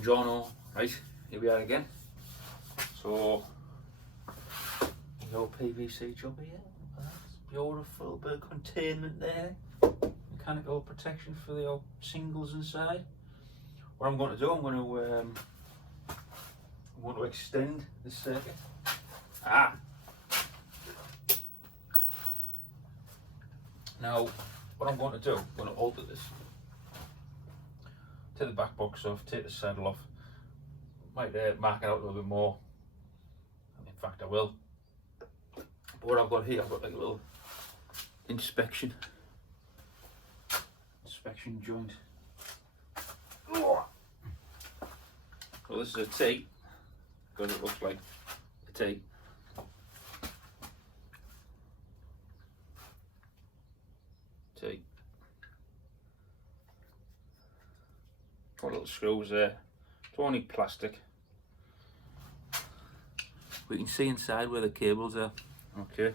Buongiorno. Right, here we are again. So, your PVC job here. That's beautiful, bit of containment there. Mechanical protection for the old shingles inside. What I'm going to do, I'm going to extend the circuit. Now, what I'm going to do, I'm going to alter this. Take the back box off, take the saddle off. Might mark it out a little bit more. In fact, I will. But what I've got here, I've got like a little inspection joint. So this is a T, because it looks like a T. Got little screws there. It's only plastic. We can see inside where the cables are. Okay.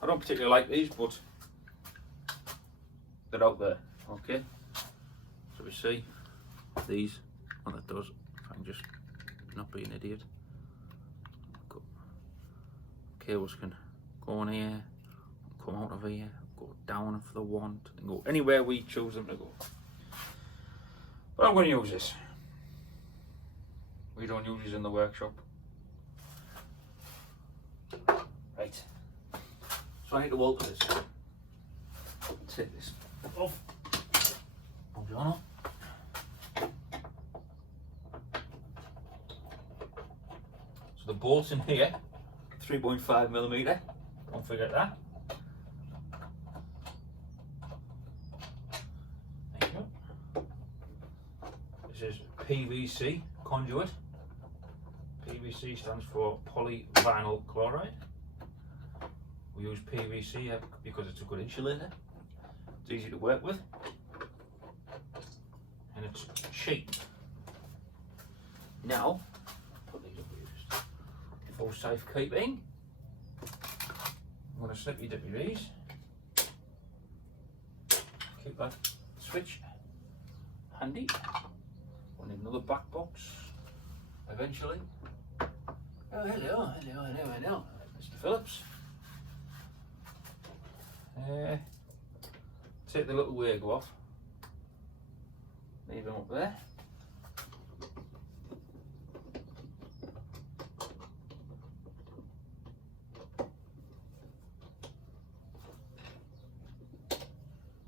I don't particularly like these, but they're out there. Okay. So we see these. What that does, if I can just not be an idiot. Cables can go in here, come out of here, go down if they want, and go anywhere we choose them to go. But I'm going to use this. We don't use these in the workshop. Right. So I need to alter this. Take this off. Buongiorno. So the bolts in here, 3.5mm. Don't forget that. This is PVC conduit. PVC stands for polyvinyl chloride. We use PVC because it's a good insulator. It's easy to work with, and it's cheap. Now, put these up here just for safekeeping. I'm going to snippy dippy these. Keep that switch handy. We'll need another back box eventually. Oh, hello, Mr. Phillips. Take the little wig off. Leave them up there.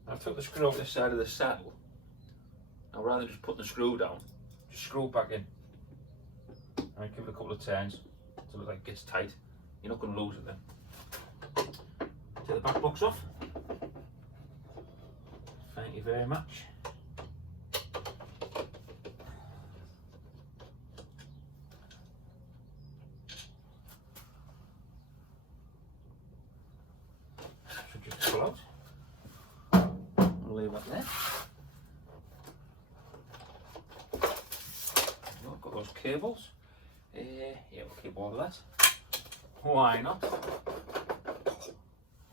I've took the screw out the side of the saddle. Now rather than just putting the screw down, just screw it back in. Alright, give it a couple of turns until it gets tight. You're not going to lose it then. Take the back box off. Thank you very much. Should just pull out. I'll leave that there. Got those cables. Yeah, we'll keep all of that. Why not?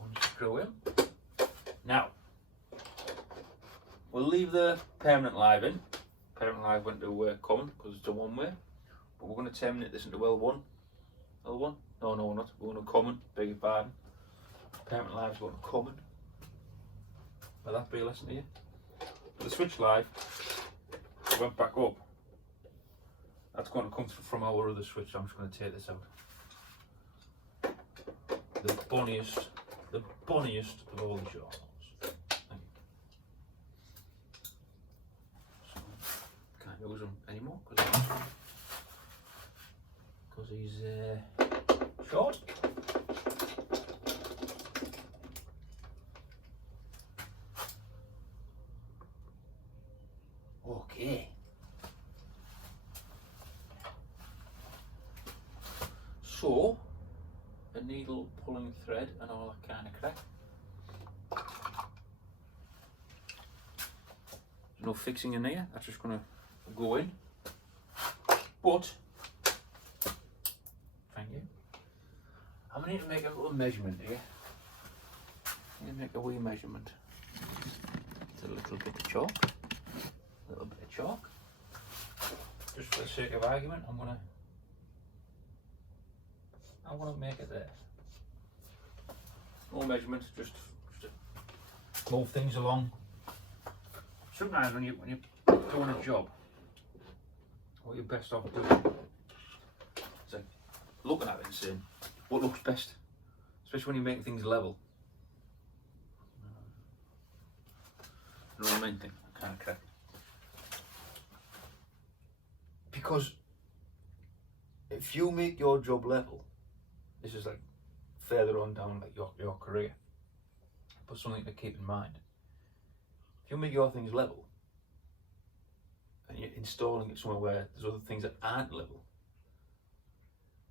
Unscrew him. Now, we'll leave the permanent live in. Permanent live went to common because it's a one-way. But we're going to terminate this into L1. L1? No, we're not. We're going to common. Beg your pardon. Permanent live's going to common. Will that be a lesson to you? But the switch live went back up. That's going to come from our other switch. I'm just going to take this out. The bonniest of all the jobs. Can't use him anymore because he's short. Okay. So, a needle pulling thread and all that kind of crap. There's no fixing in here, that's just going to go in. But, thank you. I'm going to need to make a little measurement here. I'm going to make a wee measurement. It's a little bit of chalk. A little bit of chalk. just for the sake of argument, I'm gonna make it there. No measurements, just to move things along. Sometimes when you're doing a job, what you're best off doing is like looking at it and saying what looks best, especially when you're making things level. You know what I mean? Kind of correct. Because if you make your job level, this is like further on down like your career, but something to keep in mind. If you make your things level and you're installing it somewhere where there's other things that aren't level,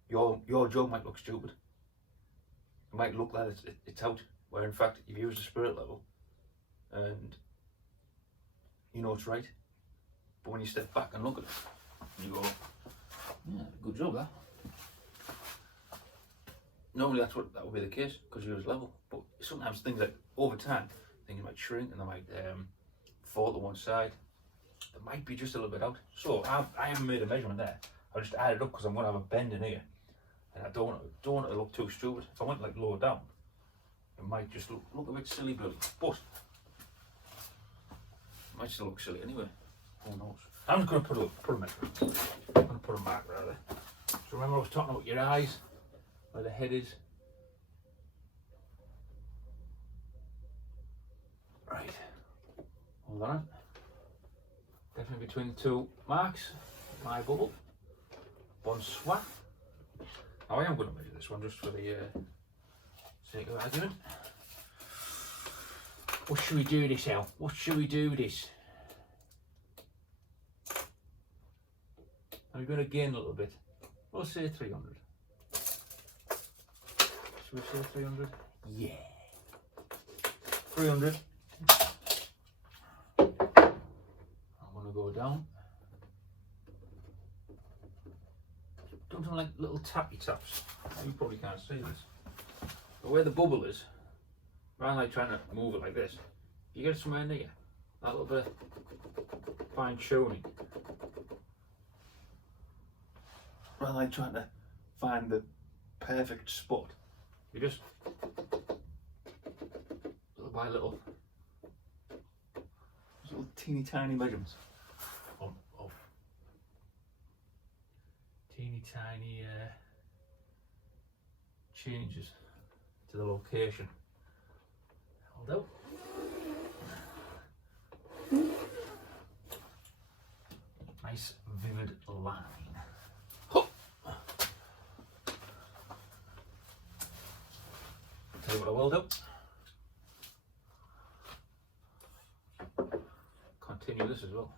your job might look stupid. It might look like it's out, where in fact you've used a spirit level and you know it's right. But when you step back and look at it, you go, yeah, good job that. Normally that would be the case because you was level, but sometimes things like over time, things might shrink and they might fall to one side. They might be just a little bit out. So I haven't made a measurement there. I just added up because I'm going to have a bend in here, and I don't want it to look too stupid. If I went like lower down, it might just look a bit silly, bloody. But it might still look silly anyway. Who knows? I'm just going to put a measurement. I'm going to put a marker out there. So remember I was talking about your eyes, where the head is. Right. Hold on. Definitely between the two marks. My bubble. Bonsoir. Now I am going to measure this one just for the sake of argument. What should we do this, Al? What should we do this? Are we going to gain a little bit? We'll say 300. Should we say 300? Yeah. 300. I'm going to go down. Don't do like little tappy taps. You probably can't see this. But where the bubble is, rather than like trying to move it like this, you get somewhere near that little bit of fine tuning. Rather than trying to find the perfect spot, you just little by little, little teeny tiny measurements of teeny tiny changes to the location. Hold out. Nice vivid line. Tell you what I will do. Continue this as well,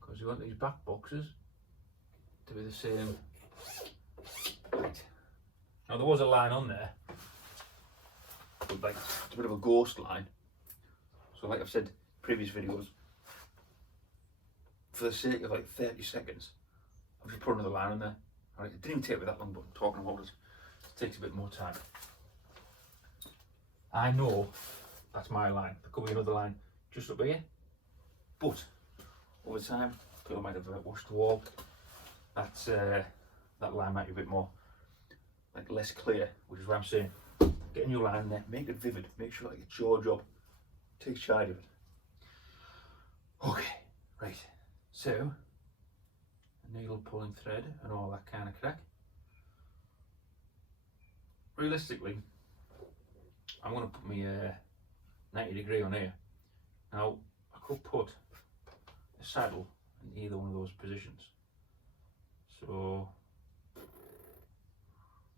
because you want these back boxes to be the same height. Now there was a line on there, but like it's a bit of a ghost line. So like I've said in previous videos, for the sake of like 30 seconds, I've just put another line on there. Alright, it didn't even take me that long, but talking about it takes a bit more time. I know that's my line. There could be another line just up here, but over time, people might have washed the wall. That's that line might be a bit more like less clear, which is why I'm saying get a new line in there, make it vivid, make sure like it's your job, take charge of it. Okay, right. So a needle pulling thread and all that kind of crack. Realistically, I'm going to put my 90 degree on here. Now I could put a saddle in either one of those positions. So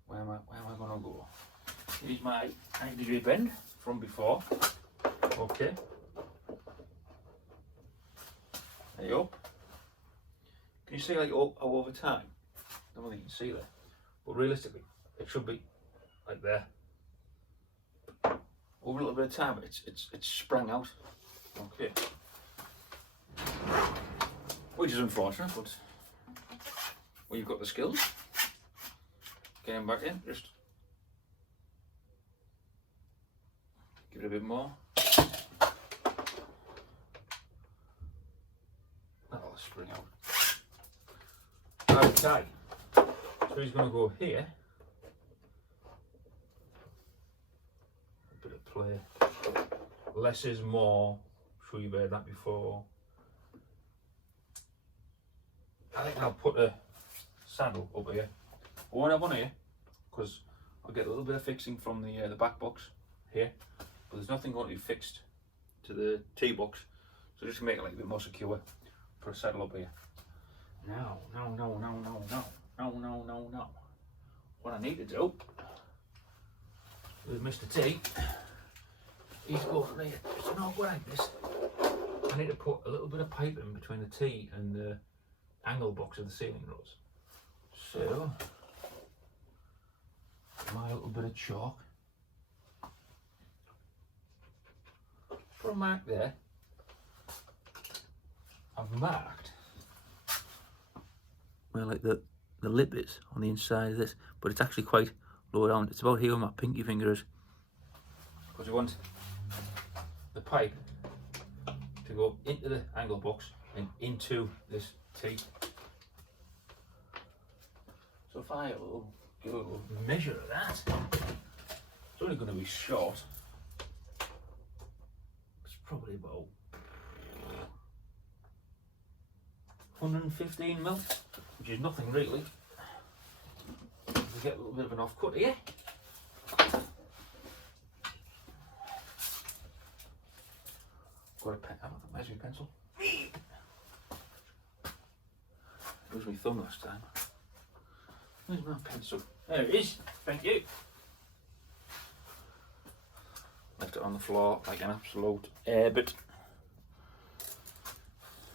where am I going to go? Here's my 90 degree bend from before. Okay. There you up. Can you see like over time? I don't think you can see there, but realistically, it should be like there. Over a little bit of time, it's sprang out. Okay. Which is unfortunate, but well, you've got the skills. Getting back in, just give it a bit more. That'll spring out. high tie. So he's going to go here. A bit of play. Less is more. Sure you've heard that before. I think I'll put a saddle up here. I won't have one here because I'll get a little bit of fixing from the back box here, but there's nothing going to be fixed to the T-box, so just to make it like a bit more secure, put a saddle up here. No. What I need to do with Mr. T is go from here. It's not like this. I need to put a little bit of pipe in between the T and the angle box of the ceiling rods. So, my little bit of chalk. Put a mark there. I've marked where like the lip is on the inside of this, but it's actually quite low down. It's about here where my pinky finger is. Because you want the pipe to go into the angle box and into this T. So if I will give a little measure of that, it's only going to be short. It's probably about 115 mil, which is nothing really. We get a little bit of an off cut here. Got a pen, I haven't got a measuring pencil. Lose my thumb last time. Where's my pencil? There it is, thank you. Left it on the floor like an absolute airbat.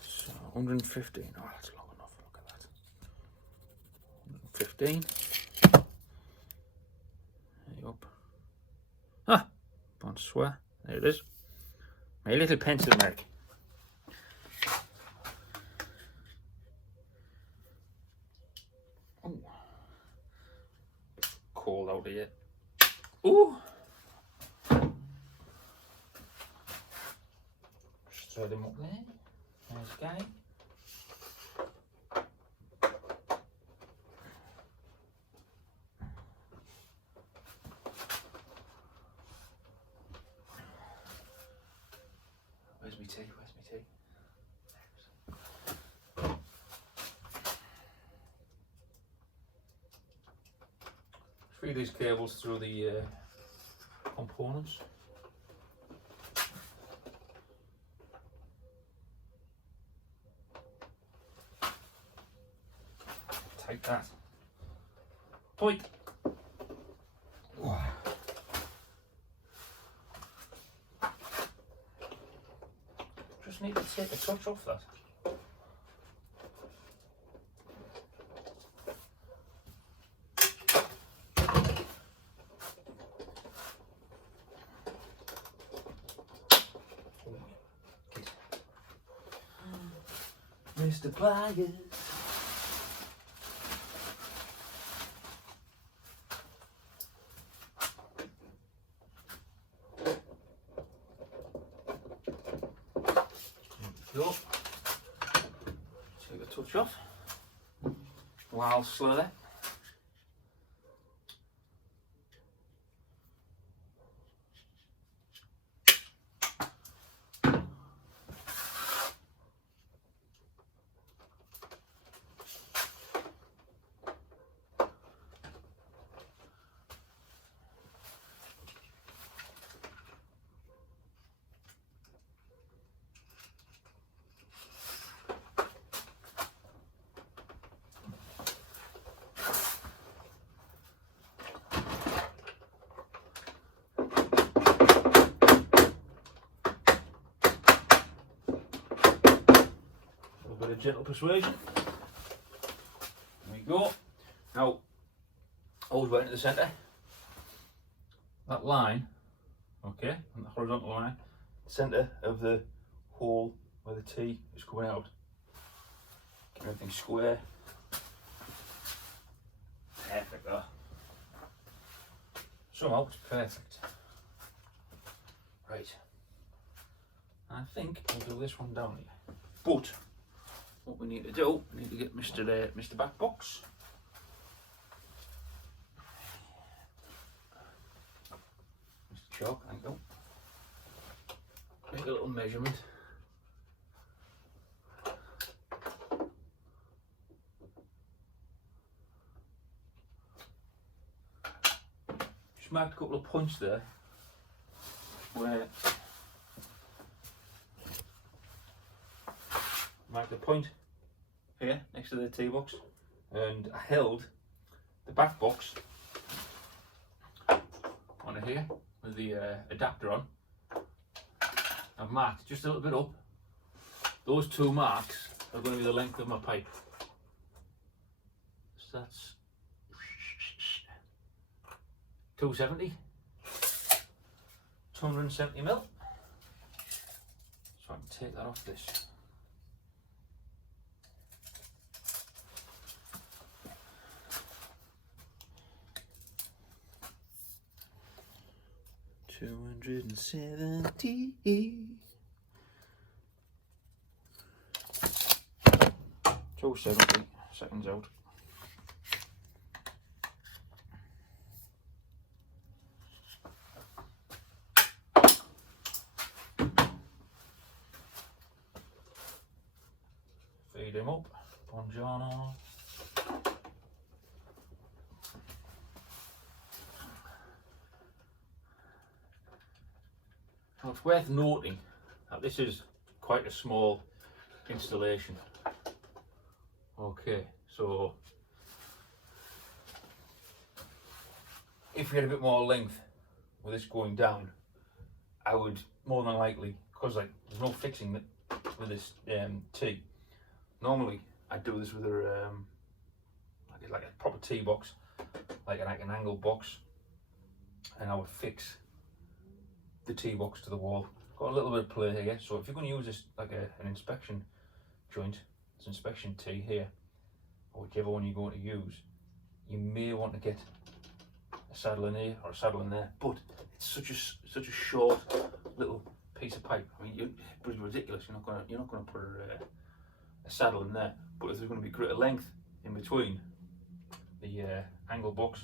So 115, oh that's long enough, look at that. 115. There you up. Ah, don't swear, there it is. My little pencil mark. Ooh. Cold out here. Ooh. Just throw them up there. There's a guy. Where's my tea? Where's my tea? Feed these cables through the components. Take that. Toit. Just need to take a touch off that. Mr. Pliers. Go. Take a touch off while slowly. Bit of gentle persuasion. There we go. Now, always right into the centre. That line, okay, on the horizontal line, centre of the hole where the T is coming out. Get everything square. Perfect though. Somehow it's perfect. Right. I think I'll do this one down here. But what we need to do, we need to get Mr. Back Box. Mr. Chalk, thank you. Make a little measurement. Just marked a couple of points there where mark the point here next to the tee box, and I held the back box on here with the adapter on. I've marked just a little bit up. Those two marks are going to be the length of my pipe. So that's 270, 270 mil. So I can take that off this. $270. 270 seconds out. Feed him up. Buongiorno. Now it's worth noting that this is quite a small installation. Okay, so if we had a bit more length with this going down, I would more than likely, because like there's no fixing it with this tee. Normally I'd do this with a like a proper tee box, like an angle box, and I would fix the tee box to the wall. Got a little bit of play here, so if you're going to use this like an inspection joint, this inspection tee here, or whichever one you're going to use, you may want to get a saddle in here or a saddle in there, but it's such a short little piece of pipe. I mean, it's pretty ridiculous. You're not going to put a saddle in there, but if there's going to be greater length in between the angle box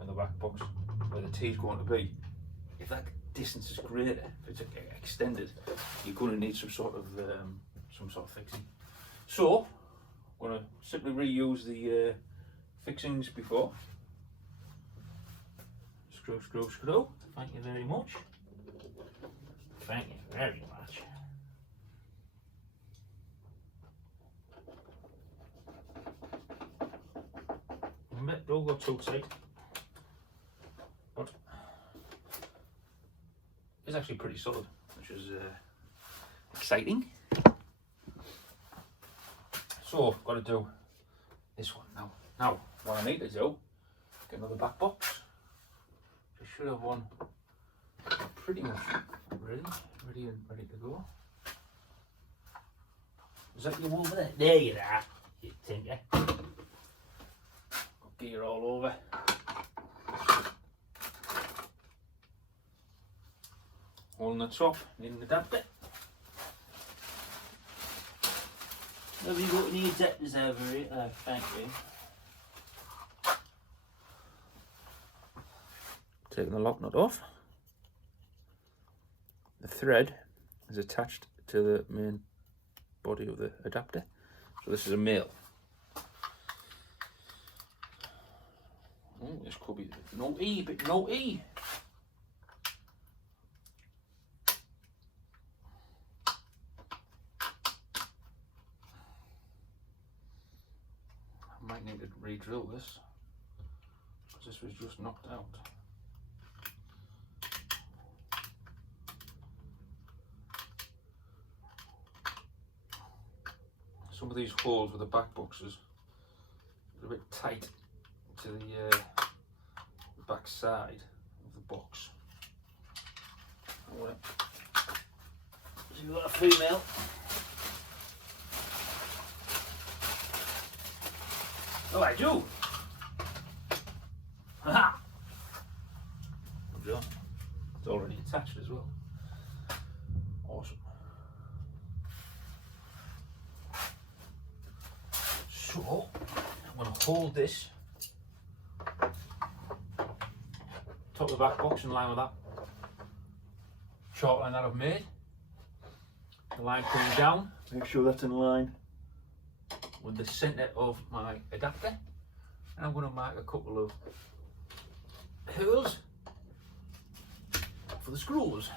and the back box where the tee's going to be, if that distance is greater, if it's extended, you're going to need some sort of fixing. So I'm going to simply reuse the fixings before. Screw, screw, screw. Thank you very much. Thank you very much. Don't go too tight. But it's actually pretty solid, which is exciting. So I've got to do this one now. Now, what I need to do, get another back box. I should have one pretty much ready to go. Is that your wool there? There you are, you tinker. Got gear all over. Holding the top, needing the adapter. Have you got any adapters over here? Thank you. Taking the lock nut off. The thread is attached to the main body of the adapter. So this is a male. Oh, this could be no E, but no E. I might need to re-drill this, because this was just knocked out. Some of these holes with the back boxes are a bit tight to the back side of the box. So you've got a female. Oh, I do! Ha! It's already attached as well. Awesome. So I'm going to hold this top of the back box in line with that chalk line that I've made. The line coming down, make sure that's in line with the centre of my adapter. And I'm going to mark a couple of holes for the screws.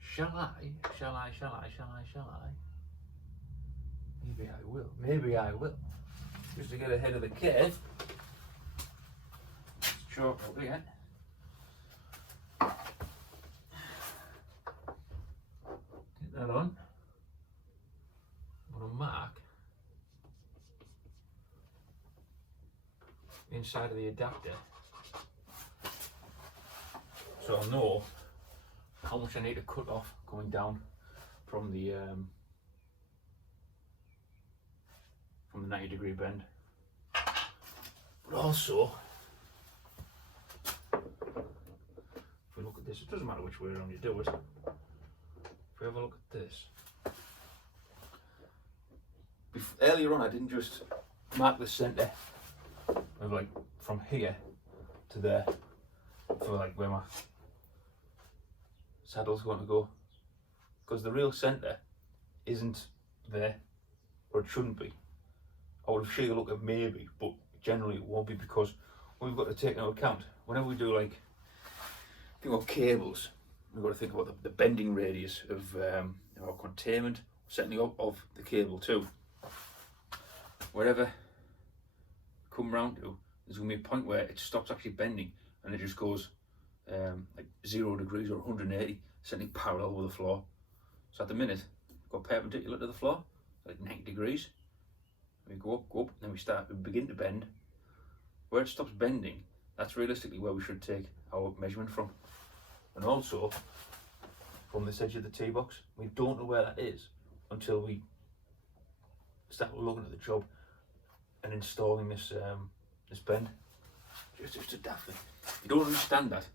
Shall I? Maybe I will. Just to get ahead of the curve. Chalk up again. Get that on. I'm going to mark the inside of the adapter so I'll know how much I need to cut off coming down from the 90-degree bend. But also, if we look at this, it doesn't matter which way around you do it. If we have a look at this, earlier on I didn't just mark the centre of like from here to there for like where my saddle's going to go, because the real centre isn't there, or it shouldn't be. I would have sure look at maybe, but generally it won't be, because what we've got to take into account whenever we do like think about cables, we've got to think about the bending radius of our containment, setting up of the cable too. Wherever come round to, there's going to be a point where it stops actually bending and it just goes like 0 degrees or 180, sitting parallel with the floor. So at the minute, go perpendicular to the floor, like 90 degrees. We go up, then we begin to bend. Where it stops bending, that's realistically where we should take our measurement from. And also, from this edge of the tee box, we don't know where that is until we start looking at the job and installing this this bend. Just a daft thing. If you don't understand that,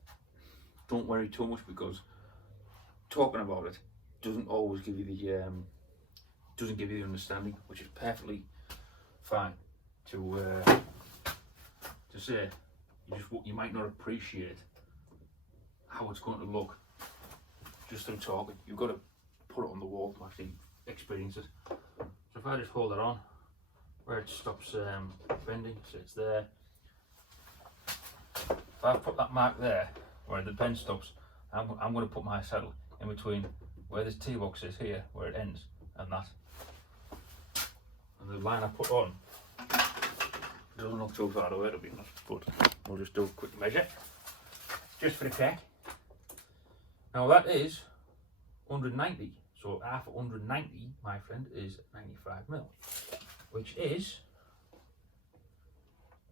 don't worry too much, because talking about it doesn't always give you the understanding, which is perfectly fine to say. You might not appreciate how it's going to look just through talking. You've got to put it on the wall to actually experience it. So if I just hold it on where it stops bending, so it's there. If I put that mark there where the bend stops, I'm going to put my saddle in between where this tee box is here, where it ends, and that. And the line I put on doesn't look too far away, to be honest, but we'll just do a quick measure just for the crack. Now that is 190, so half of 190, my friend, is 95mm, which is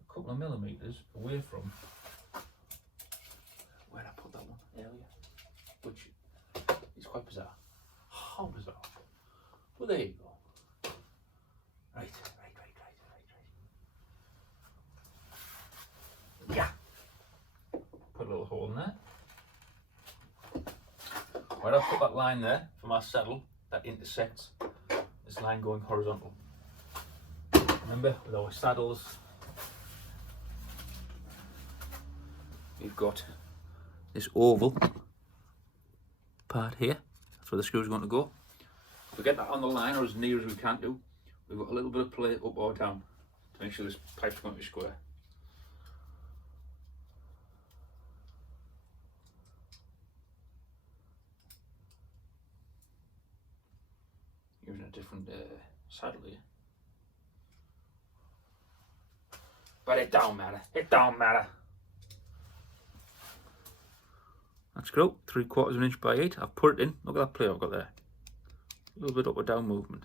a couple of millimetres away from where I put that one earlier, which is quite bizarre. How bizarre. Well, there you go. Right. Yeah. Put a little hole in there. Where I put that line there for my saddle, that intersects this line going horizontal. Remember, with our saddles, we've got this oval part here. That's where the screw is going to go. If we get that on the line, or as near as we can do, we've got a little bit of play up or down to make sure this pipe's going to be square. Using a different saddle here. But it don't matter. It don't matter. That's cool. 3/4 of an inch by 8. I've put it in. Look at that play I've got there. A little bit up or down movement.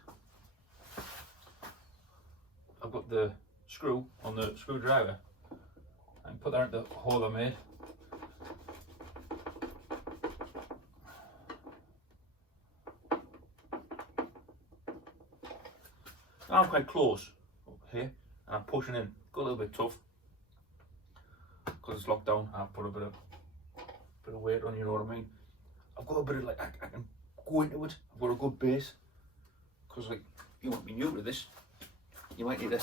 I've got the screw on the screwdriver. I can put that in the hole I made. I'm quite close up here, and I'm pushing in. Got a little bit tough because it's locked down. I've put a bit of weight on, you know what I mean. I've got a bit of like I can go into it. I've got a good base because like you might be new to this, you might need to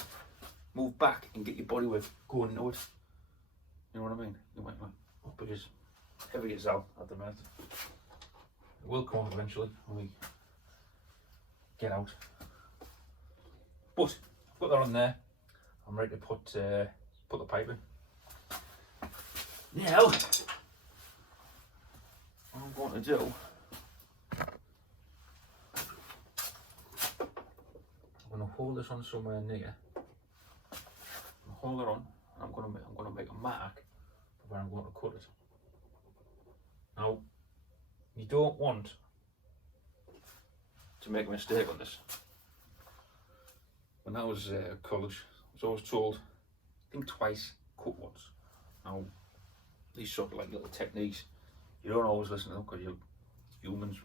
move back and get your body weight going into it. You know what I mean? You might not be as heavy as Al at the minute. It will come up eventually when we get out. But I've got that on there. I'm ready to put the pipe in. Now, what I'm going to do, I'm going to hold this on somewhere near. Hold it on. I'm going to make a mark where I'm going to cut it. Now, you don't want to make a mistake on this. When I was at college, I was always told, think twice, cut once. Now, these sort of like little techniques, you don't always listen to them because humans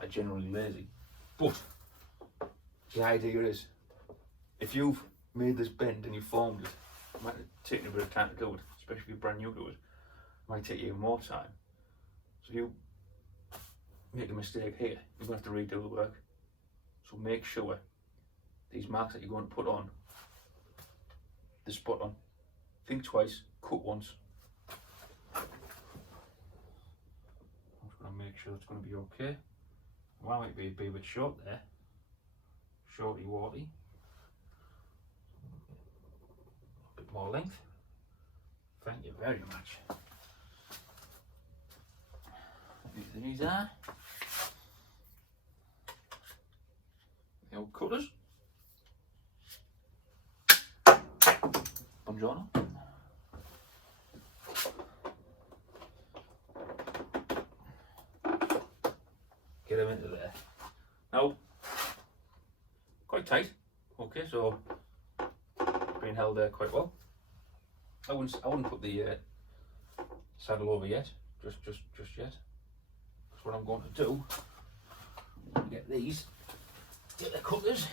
are generally lazy. But the idea is, if you've made this bend and you formed it, it might take you a bit of time to do it, especially if you're brand new to it. It might take you even more time. So if you make a mistake here, you're going to have to redo the work. So make sure these marks that you're going to put on, they're spot on. Think twice, cut once. I'm just going to make sure it's going to be okay. Well, I might be a bit short there. Shorty warty. A bit more length. Thank you very much. These are the old cutters. Buongiorno. Get them into there. Now, quite tight. Okay, so being held there quite well. I wouldn't put the saddle over yet, just yet. That's what I'm going to do. Get the cutters.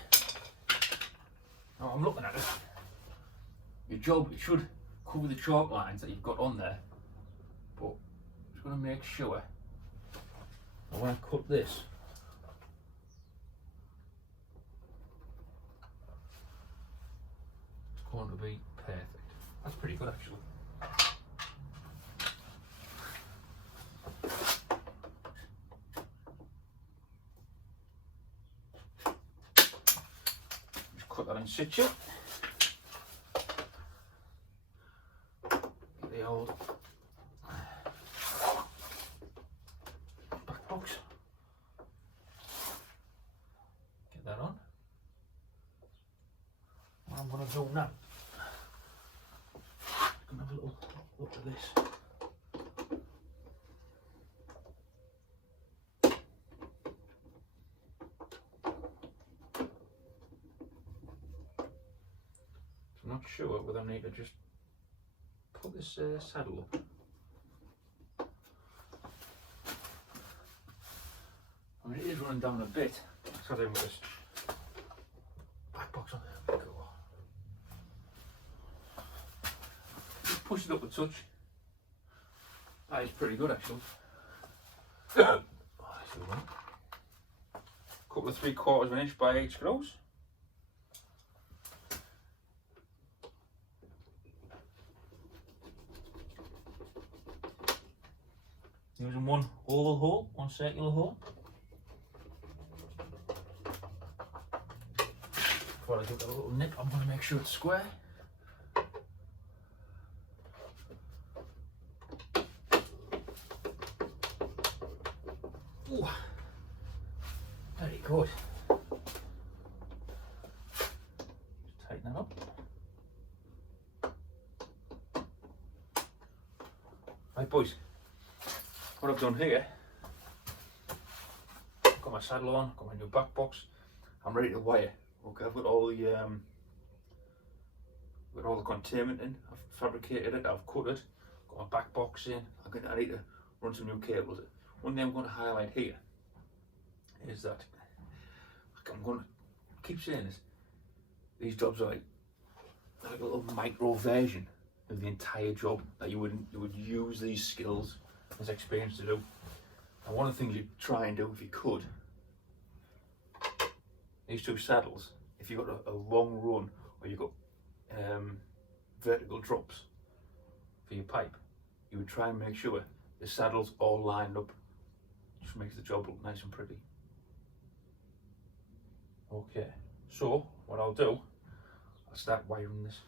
Now I'm looking at it. Your job, it should cover the chalk lines that you've got on there, but I'm just going to make sure that when I cut this, it's going to be perfect. That's pretty good actually. Just cut that in situ. The old back box. Get that on. What I'm going to do now, I'm going to have a little look at this. I'm not sure whether I need to just put this saddle up. I mean, it is running down a bit. Let's have a with this back box on there. Go. Just push it up a touch. That is pretty good actually. Couple of 3/4 of an inch by 8 screws. Using one oval hole, one circular hole. Before I do that little nip, I'm going to make sure it's square. Ooh, very good. Just tighten that up. Right, boys. What I've done here, I've got my saddle on, got my new back box, I'm ready to wire. Okay, I've got all the containment in, I've fabricated it, I've cut it, got my back box in, I need to run some new cables. One thing I'm going to highlight here is that, I'm going to keep saying this, these jobs are like a little micro version of the entire job, that you would use these skills as experience to do. And one of the things you try and do, if you could, these two saddles, if you've got a long run or you've got vertical drops for your pipe, you would try and make sure the saddles all lined up. Just makes the job look nice and pretty. Okay, so what I'll do, I'll start wiring this.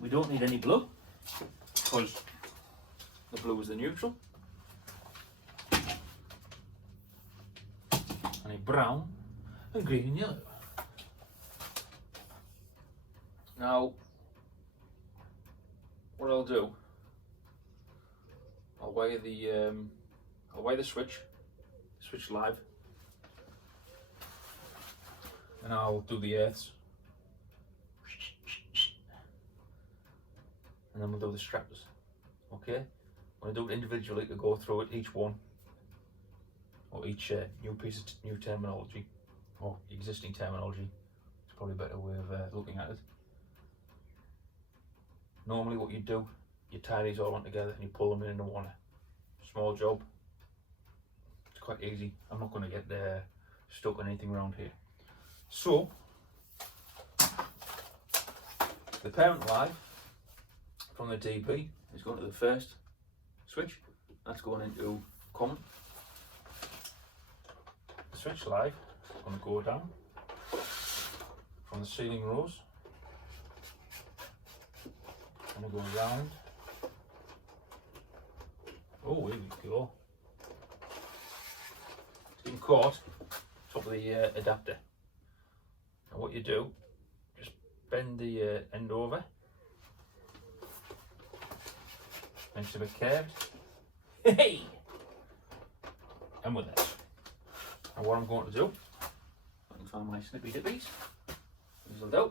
We don't need any blue because the blue is the neutral. I need brown and green and yellow. Now, what I'll do, I'll wire the switch live, and I'll do the earths, and then we'll do the straps. Okay, when I do it individually to go through it, each one, or each new piece of new terminology, or existing terminology, it's probably a better way of looking at it. Normally what you do, you tie these all on together and you pull them into one. Small job, it's quite easy. I'm not going to get stuck on anything around here. So, the parent live from the DP is going to the first switch, that's going into common. The switch live is going to go down from the ceiling rows. Going to go around. Oh, here we go. It's getting caught top of the adapter. And what you do, just bend the end over. Makes it a bit curved. Hey! And with that. And what I'm going to do, I can find my snippy dippies. These will do.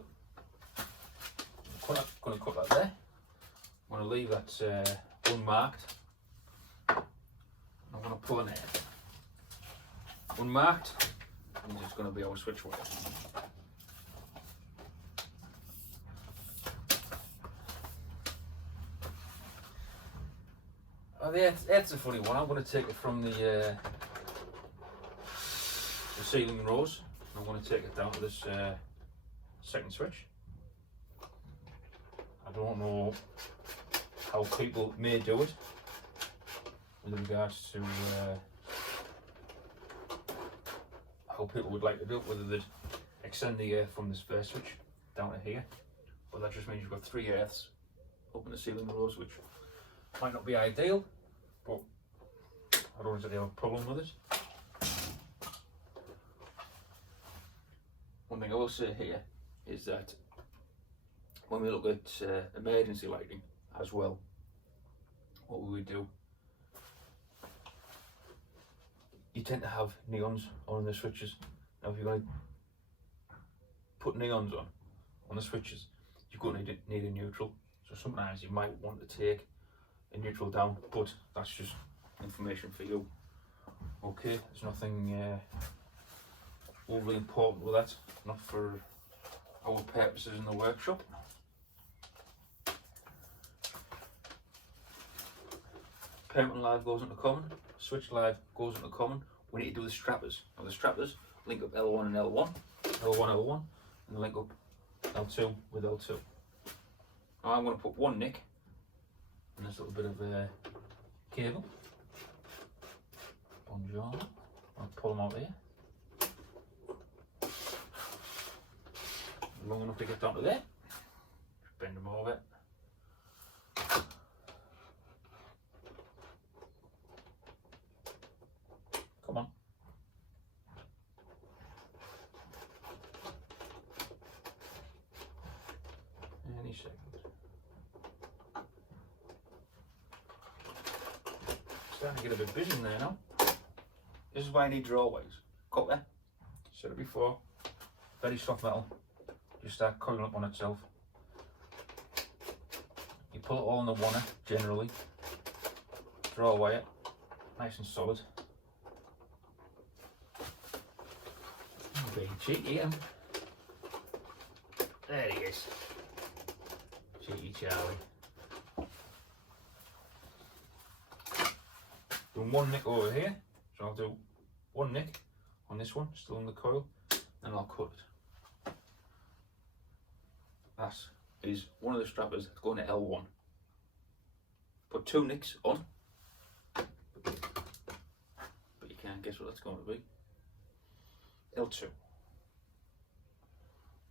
I'm going to cut that there. I'm going to leave that unmarked. I'm going to pull an air. Unmarked, and it's going to be our switch wire. Oh, that's a funny one. I'm going to take it from the ceiling rows. I'm going to take it down to this second switch. I don't know how people may do it with regards to how people would like to do it, whether they'd extend the earth from this first switch down to here, but that just means you've got 3 earths up in the ceiling rows, which might not be ideal, but I don't really have a problem with it. One thing I will say here is that when we look at emergency lighting as well, what we would do, you tend to have neons on the switches. Now if you're going to put neons on the switches, you're going to need a neutral. So sometimes you might want to take a neutral down, but that's just information for you. Okay, there's nothing overly important with that, not for our purposes in the workshop. Parent live goes into common, switch live goes into common. We need to do the strappers. Now the strappers link up L1 and L1, L1, and link up L2 with L2. Now I'm going to put one nick and this little bit of cable. Buongiorno. I'll pull them out here. Long enough to get down to there. Bend them over. Come on. Any second. Starting to get a bit busy in there now. This is why I need drawways. Copper, said it before, very soft metal. Just start coiling up on itself. You pull it all in the one generally. Draw a wire, nice and solid. Being cheeky, there he is. Cheeky Charlie. Doing one nick over here, So I'll do one nick on this one, still on the coil, and I'll cut it. That is one of the strappers that's going to L1. Put 2 nicks on, but you can't guess what that's going to be. L2.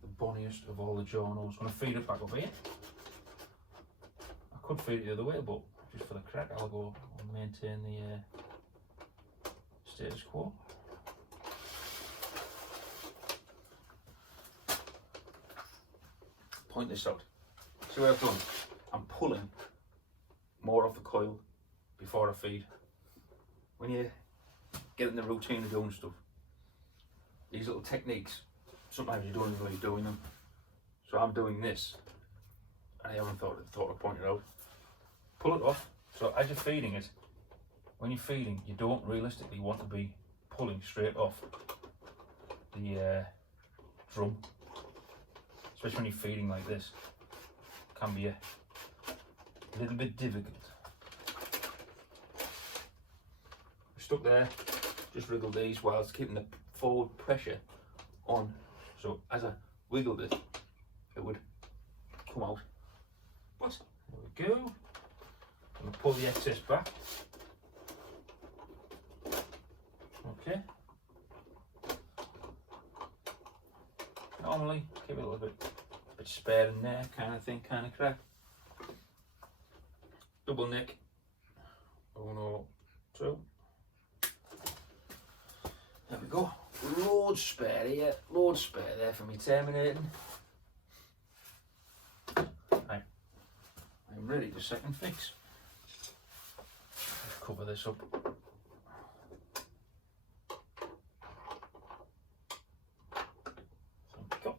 The bonniest of all the journals. I'm going to feed it back up here. I could feed it the other way, but just for the crack, I'll go and maintain the status quo. Point this out. See what I've done? I'm pulling more off the coil before I feed. When you get in the routine of doing stuff, these little techniques, sometimes you don't even know you're doing them. So I'm doing this, and I haven't thought of pointing it out. Pull it off. So as you're feeding it, when you're feeding, you don't realistically want to be pulling straight off the drum, especially when you're feeding like this. It can be a little bit difficult. Stuck there, just wriggle these whilst keeping the forward pressure on. So as I wiggled it, it would come out. But there we go. I'm going to pull the excess back. Okay. Normally keep it a little bit spare in there, kind of thing, kind of crack. Double nick. 1, 2. There we go. Loads spare here, loads spare there for me terminating. Right, I'm ready to second fix. Let's cover this up. There we go.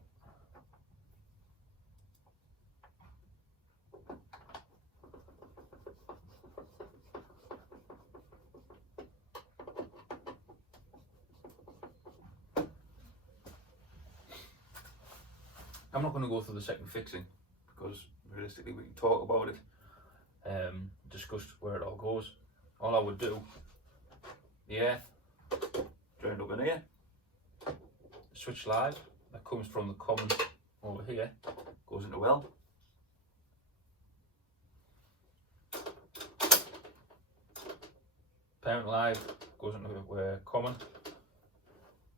I'm not going to go through the second fixing because realistically we can talk about it, discuss where it all goes. All I would do, the earth joined up in here, switch live that comes from the common over here, goes into L. Parent live goes into common.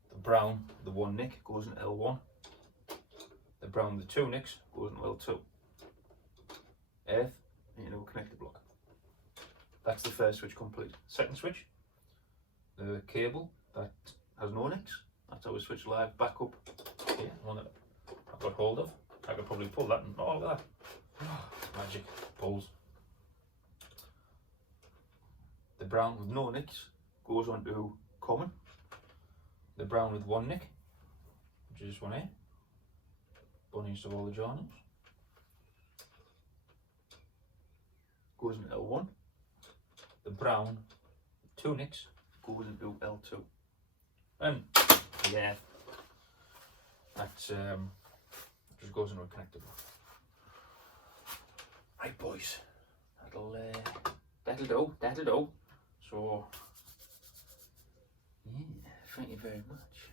The brown, the 1 nick, goes into L1. The brown, the 2 nicks, goes into L2. Earth into a connector block. That's the first switch complete. Second switch, the cable that has no nicks. That's how we switch live back up here, one that I've got hold of. I could probably pull that and all of that. Magic pulls. The brown with no nicks goes on to common. The brown with 1 nick, which is this one here. Bunniest of all the journals. Goes into L1. The brown, 2 nicks, goes into L2. And yeah, that's just goes into a connector block. Right boys, that'll do. So yeah, thank you very much.